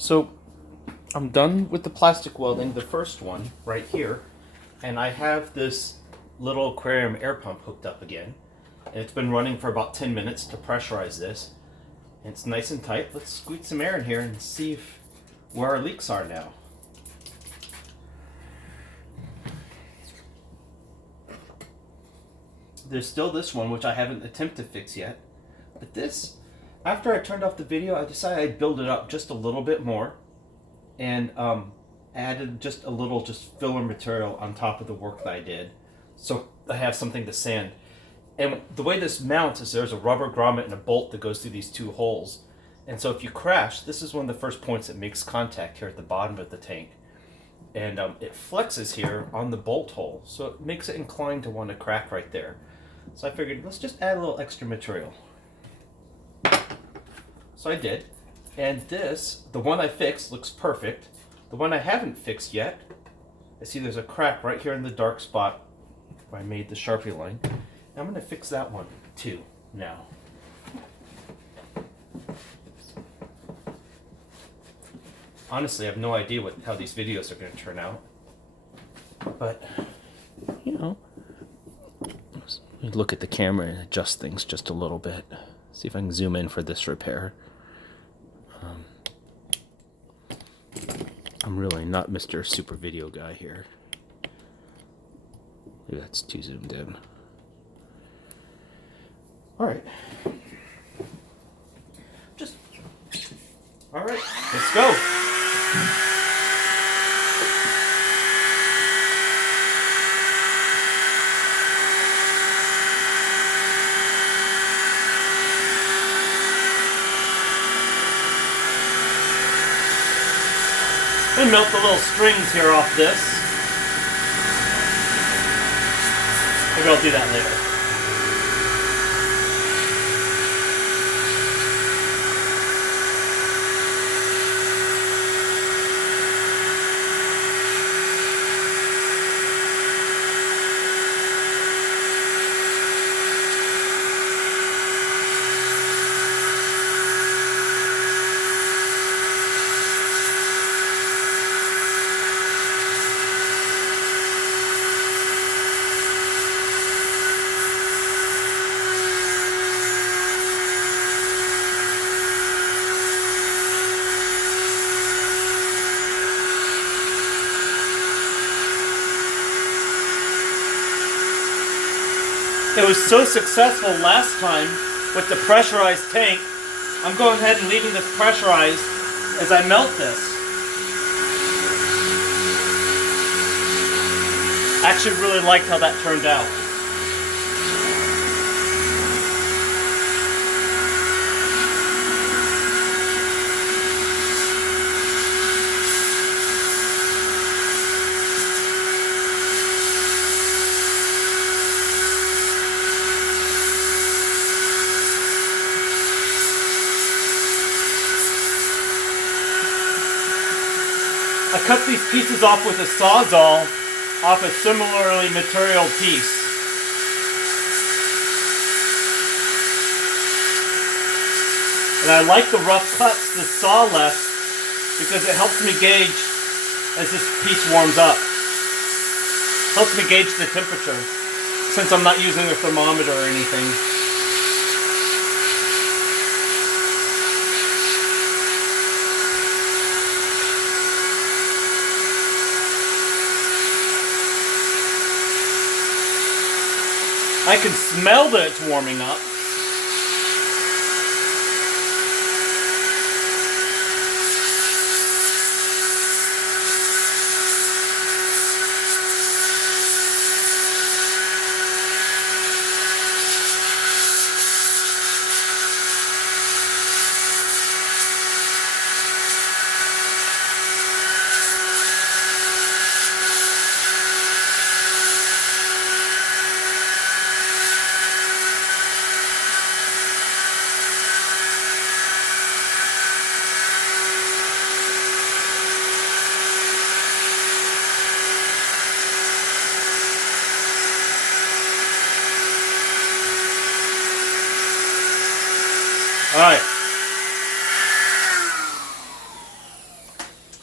So I'm done with the plastic welding, the first one right here, and I have this little aquarium air pump hooked up again. And it's been running for about 10 minutes to pressurize this. And it's nice and tight. Let's squeeze some air in here and see where our leaks are now. There's still this one, which I haven't attempted to fix yet. But this, after I turned off the video, I decided I'd build it up just a little bit more. And added just a little filler material on top of the work that I did. So I have something to sand. And the way this mounts is there's a rubber grommet and a bolt that goes through these two holes. And so if you crash, this is one of the first points that makes contact here at the bottom of the tank. And it flexes here on the bolt hole. So it makes it inclined to want to crack right there. So I figured, let's just add a little extra material. So I did. And this, the one I fixed, looks perfect. The one I haven't fixed yet, I see there's a crack right here in the dark spot where I made the Sharpie line. I'm going to fix that one too now. Honestly, I have no idea how these videos are going to turn out. But, you know, let me look at the camera and adjust things just a little bit. See if I can zoom in for this repair. I'm really not Mr. Super Video guy here. Maybe that's too zoomed in. Alright. Alright, let's go. I'm gonna melt the little strings here off this. Maybe I'll do that later. It was so successful last time with the pressurized tank. I'm going ahead and leaving this pressurized as I melt this. I actually really liked how that turned out. I cut these pieces off with a Sawzall off a similarly material piece. And I like the rough cuts the saw left because it helps me gauge as this piece warms up. Helps me gauge the temperature since I'm not using a thermometer or anything. I can smell that it's warming up.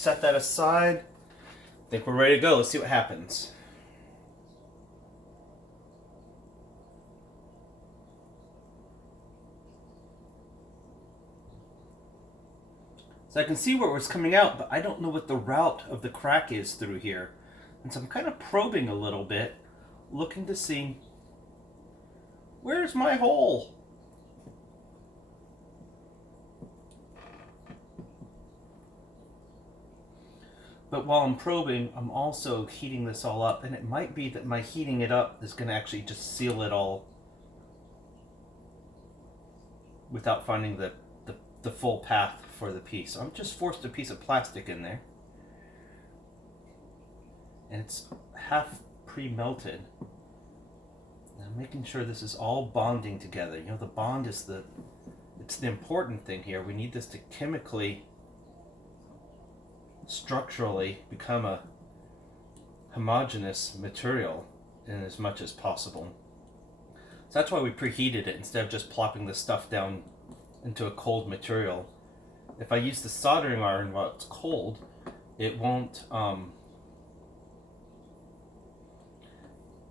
set that aside. I think we're ready to go. Let's see what happens. So I can see where it was coming out, but I don't know what the route of the crack is through here. And so I'm kind of probing a little bit, looking to see, where's my hole? But while I'm probing, I'm also heating this all up, and it might be that my heating it up is going to actually just seal it all without finding the full path for the piece. So I'm just forced a piece of plastic in there, and it's half pre-melted. And I'm making sure this is all bonding together. You know, the bond is the important thing here. We need this to chemically, structurally become a homogeneous material in as much as possible. So that's why we preheated it instead of just plopping the stuff down into a cold material. If I use the soldering iron while it's cold, it won't,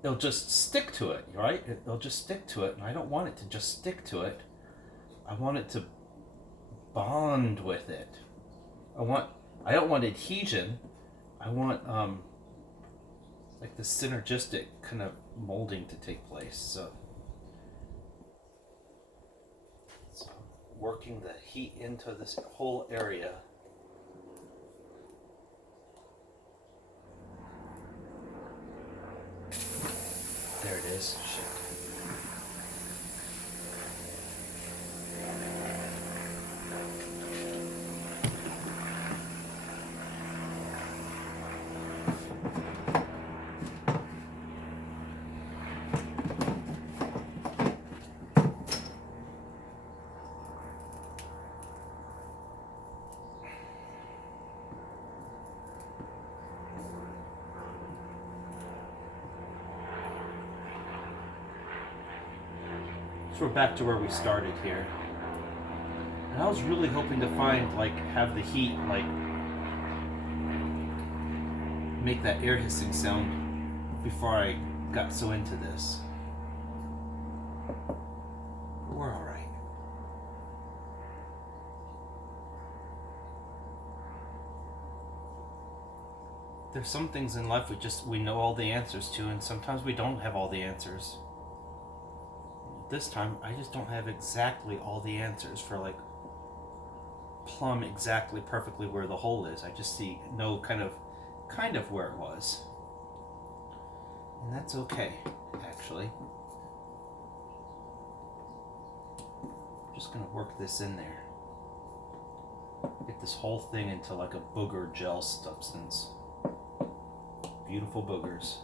it'll just stick to it, right? It'll just stick to it, and I don't want it to just stick to it. I want it to bond with it. I don't want adhesion. I want like the synergistic kind of molding to take place. So working the heat into this whole area. There it is. Shit. So we're back to where we started here. And I was really hoping to find, like, have the heat, like, make that air hissing sound before I got so into this. But we're alright. There's some things in life we know all the answers to, and sometimes we don't have all the answers. This time, I just don't have exactly all the answers for, like, plumb exactly perfectly where the hole is. I just know kind of where it was. And that's okay, actually. I'm just gonna work this in there. Get this whole thing into like a booger gel substance. Beautiful boogers.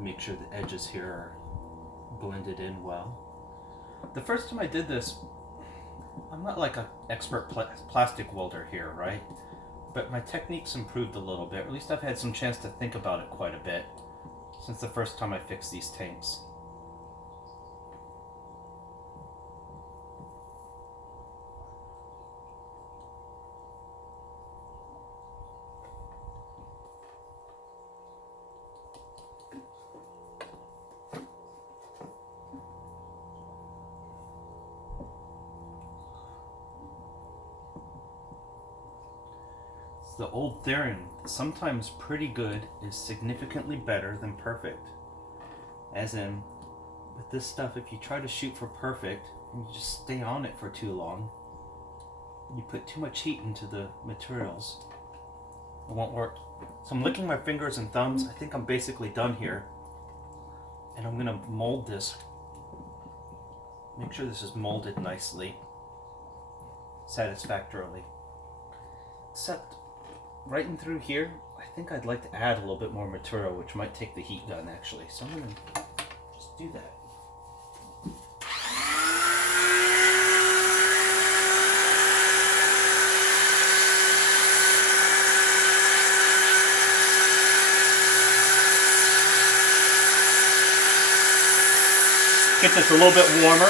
Make sure the edges here are blended in well. The first time I did this, I'm not like an expert plastic welder here, right? But my technique's improved a little bit. Or at least I've had some chance to think about it quite a bit since the first time I fixed these tanks. The old theorem, sometimes pretty good is significantly better than perfect. As in, with this stuff, if you try to shoot for perfect and you just stay on it for too long, you put too much heat into the materials, it won't work. So I'm licking my fingers and thumbs. I think I'm basically done here. And I'm gonna mold this. Make sure this is molded nicely, satisfactorily. Except right in through here, I think I'd like to add a little bit more material, which might take the heat gun actually. So I'm gonna just do that. Get this a little bit warmer.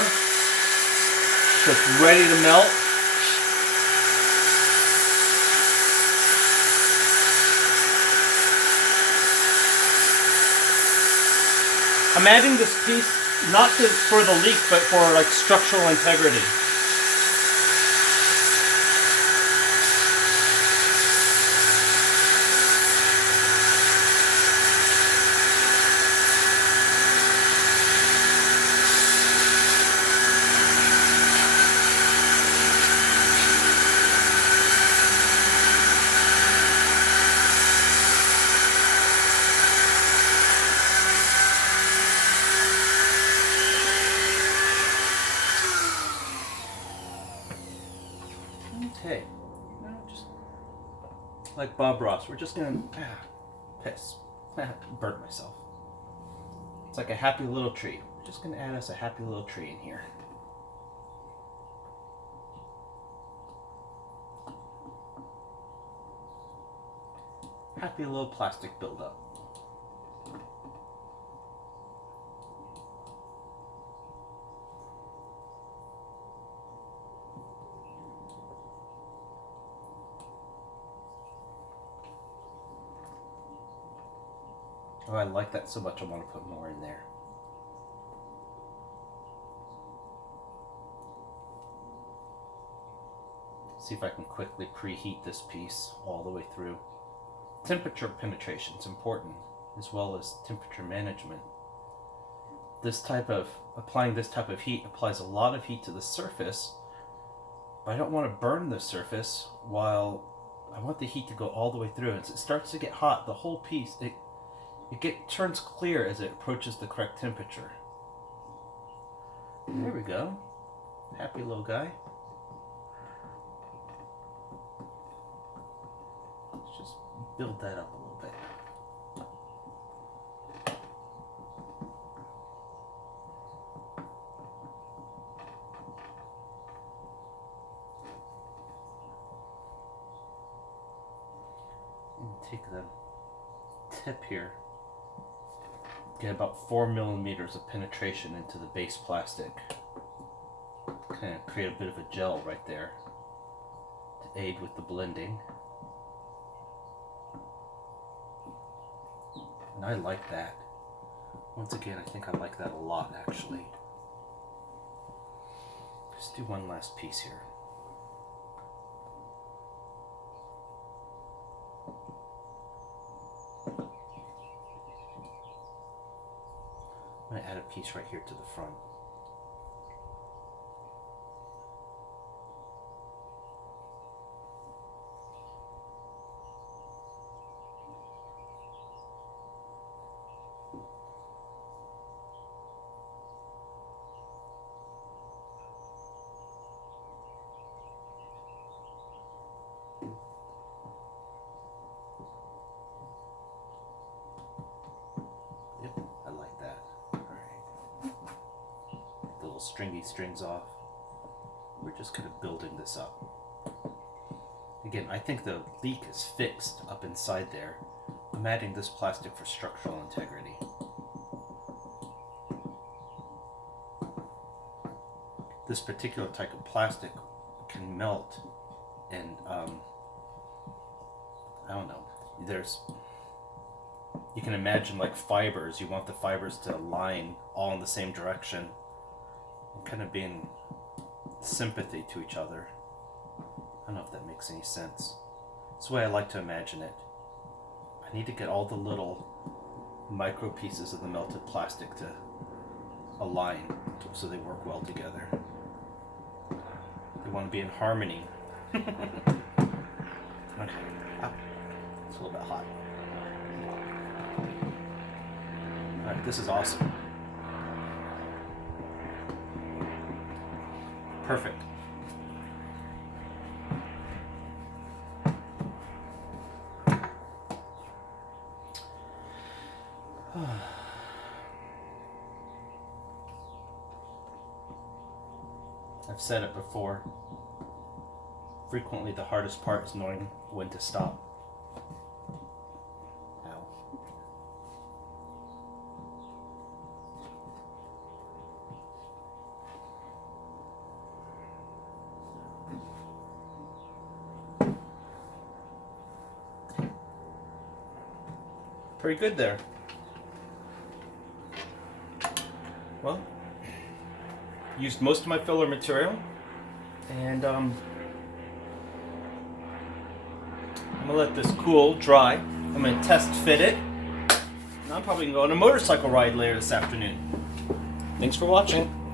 So it's ready to melt. I'm adding this piece not for the leak, but for like structural integrity. Okay, now just like Bob Ross, we're just gonna piss, burn myself. It's like a happy little tree. We're just gonna add us a happy little tree in here. Happy little plastic buildup. Oh, I like that so much I want to put more in there. See if I can quickly preheat this piece all the way through. Temperature penetration is important, as well as temperature management. Applying this type of heat applies a lot of heat to the surface, but I don't want to burn the surface while I want the heat to go all the way through. As it starts to get hot, the whole piece, it turns clear as it approaches the correct temperature. There we go. Happy little guy. Let's just build that up a little bit. And take the tip here. Get about 4 millimeters of penetration into the base plastic. Kind of create a bit of a gel right there to aid with the blending. And I like that. Once again, I think I like that a lot, actually. Let's do one last piece here. I'm going to add a piece right here to the front. Yep, I like that. Stringy strings off. We're just kind of building this up. Again, I think the leak is fixed up inside there. I'm adding this plastic for structural integrity. This particular type of plastic can melt and I don't know, you can imagine like fibers. You want the fibers to align all in the same direction, kind of being sympathy to each other. I don't know if that makes any sense. It's the way I like to imagine it. I need to get all the little micro pieces of the melted plastic to align so they work well together. They want to be in harmony. Okay. Ah, it's a little bit hot. Alright, this is awesome. Perfect. I've said it before. Frequently the hardest part is knowing when to stop. Ow. Pretty good there. Well, used most of my filler material, and I'm gonna let this cool, dry. I'm gonna test fit it. And I'm probably gonna go on a motorcycle ride later this afternoon. Thanks for watching.